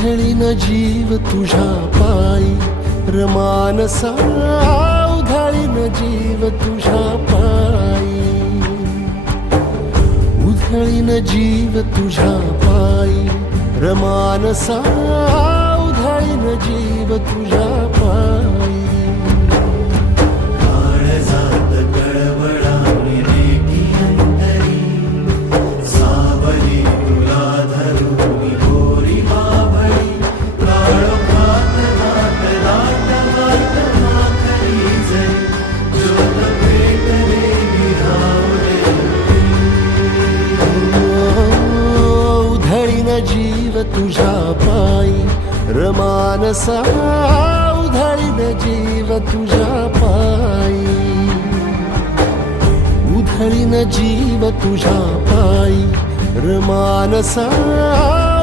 उधळीन जीव तुझ्या पायी. रमानसा उधळीन जीव तुझ्या पायी. उधळीन जीव तुझ्या पायी. रमानसा उधळीन जीव तुझ्या तुझ्या पायी. रमानसा उधळीन जीव तुझ्या पायी. उधळीन जीव तुझ्या पायी. रमानसा